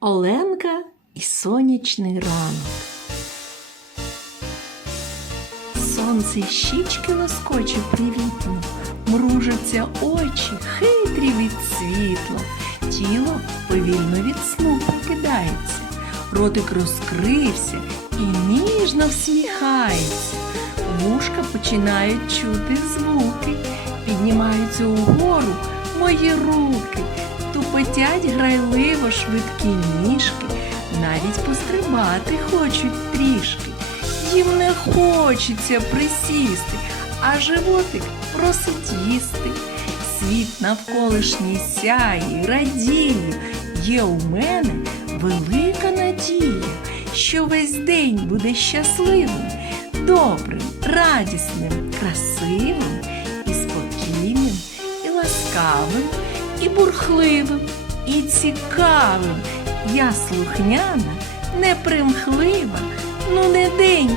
Оленка і сонячний ранок. Сонце щічки лоскоче привітно, мружаться очі, хитрі від світла, тіло повільно від сну прокидається, ротик розкрився і ніжно всміхається. Вушка починають чути звуки, піднімаються угору мої руки, тупотять грайливо швидкі ніжки, навіть пострибати хочуть трішки. Їм не хочеться присісти, а животик просить їсти. Світ навколишній сяє, радіє, є у мене велика надія, що весь день буде щасливим, добрим, радісним, красивим і спокійним, і ласкавим, і бурхливим, і цікавим. Я слухняна, непримхлива, ну не день.